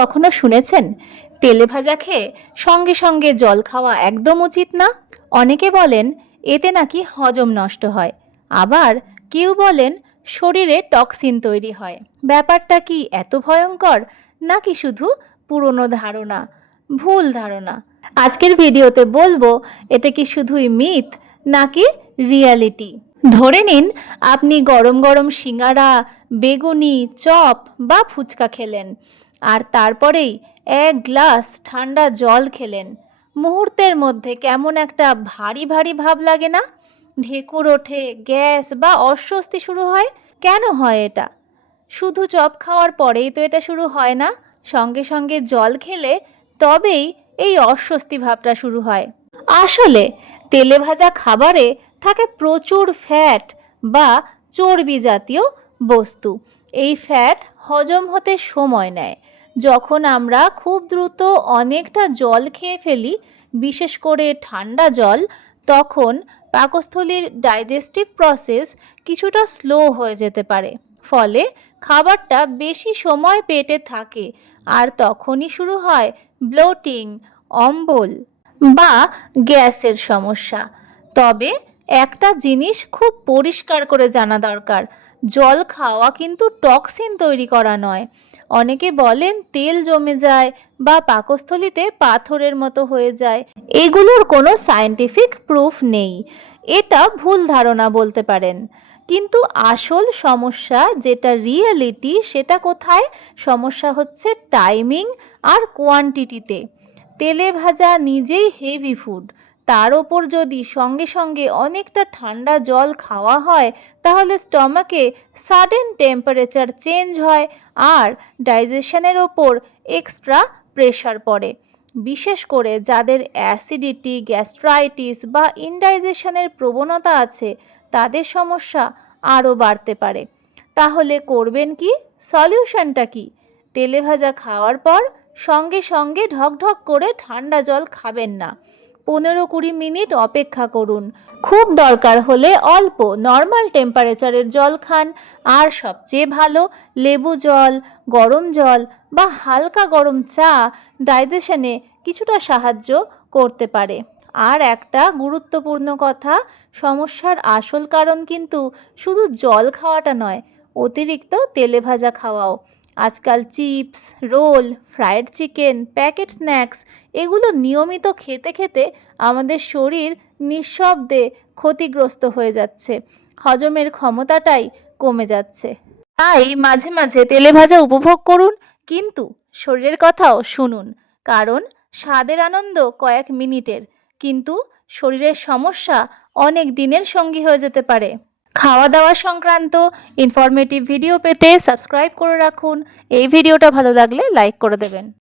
কখনো শুনেছেন তেলে ভাজা খেয়ে সঙ্গে সঙ্গে জল খাওয়া একদম উচিত না? অনেকে বলেন এতে নাকি হজম নষ্ট হয়, আবার কেউ বলেন শরীরে টক্সিন তৈরি হয়। ব্যাপারটা কি এত ভয়ঙ্কর, নাকি শুধু পুরনো ধারণা, ভুল ধারণা? আজকের ভিডিওতে বলবো এটা কি শুধুই মিথ নাকি রিয়ালিটি। ধরে নিন আপনি গরম গরম সিঙ্গারা, বেগুনি, চপ বা ফুচকা খেলেন, আর তারপরেই এক গ্লাস ঠান্ডা জল খেলেন। মুহূর্তের মধ্যে কেমন একটা ভারী ভারী ভাব লাগে না? ঢেকুর ওঠে, গ্যাস বা অস্বস্তি শুরু হয়। কেন হয় এটা? শুধু চপ খাওয়ার পরেই তো এটা শুরু হয় না, সঙ্গে সঙ্গে জল খেলে তবেই এই অস্বস্তি ভাবটা শুরু হয়। আসলে তেলে ভাজা খাবারে থাকে প্রচুর ফ্যাট বা চর্বি জাতীয় বস্তু। এই ফ্যাট হজম হতে সময় নেয়। যখন আমরা খুব দ্রুত অনেকটা জল খেয়ে ফেলি, বিশেষ করে ঠান্ডা জল, তখন পাকস্থলীর ডাইজেস্টিভ প্রসেস কিছুটা স্লো হয়ে যেতে পারে। ফলে খাবারটা বেশি সময় পেটে থাকে, আর তখনই শুরু হয় ব্লোটিং, অম্বল বা গ্যাসের সমস্যা। তবে একটা জিনিস খুব পরিষ্কার করে জানা দরকার, জল খাওয়া কিন্তু টক্সিন তৈরি করা নয়। অনেকে বলেন তেল জমে যায় বা পাকস্থলীতে পাথরের মতো হয়ে যায়। এগুলোর কোনো সায়েন্টিফিক প্রুফ নেই, এটা ভুল ধারণা বলতে পারেন। কিন্তু আসল সমস্যা যেটা রিয়েলিটি, সেটা কোথায়? সমস্যা হচ্ছে টাইমিং আর কোয়ান্টিটিতে। তেলে ভাজা নিজেই হেভি ফুড, তার ওপর যদি সঙ্গে সঙ্গে অনেকটা ঠান্ডা জল খাওয়া হয়, তাহলে স্টমাকে সাডেন টেম্পারেচার চেঞ্জ হয় আর ডাইজেশনের ওপর এক্সট্রা প্রেশার পড়ে। বিশেষ করে যাদের অ্যাসিডিটি, গ্যাস্ট্রাইটিস বা ইনডাইজেশনের প্রবণতা আছে, তাদের সমস্যা আরও বাড়তে পারে। তাহলে করবেন কি? সলিউশনটা কি? তেলে ভাজা খাওয়ার পর সঙ্গে সঙ্গে ঢকঢক করে ঠান্ডা জল খাবেন না। 15-20 মিনিট অপেক্ষা করুন। খুব দরকার হলে অল্প নর্মাল টেম্পারেচারের জল খান। আর সবচেয়ে ভালো, লেবু জল, গরম জল বা হালকা গরম চা ডাইজেশনে কিছুটা সাহায্য করতে পারে। আর একটা গুরুত্বপূর্ণ কথা, সমস্যার আসল কারণ কিন্তু শুধু জল খাওয়াটা নয়, অতিরিক্ত তেলে ভাজা খাওয়াও। আজকাল chips, roll, fried chicken, packet snacks, এগুলো নিয়মিত খেতে খেতে আমাদের শরীর নিঃশব্দে ক্ষতিগ্রস্ত হয়ে যাচ্ছে। হজমের ক্ষমতাটাই কমে যাচ্ছে। তাই মাঝে মাঝে তেলে ভাজা উপভোগ করুন, কিন্তু শরীরের কথাও শুনুন। কারণ স্বাদের আনন্দ কয়েক মিনিটের, কিন্তু শরীরের সমস্যা অনেক দিনের সঙ্গী হয়ে যেতে পারে। খাওয়া দাওয়া সংক্রান্ত ইনফরমেটিভ ভিডিও পেতে সাবস্ক্রাইব করে রাখুন। এই ভিডিওটা ভালো লাগলে লাইক করে দেবেন।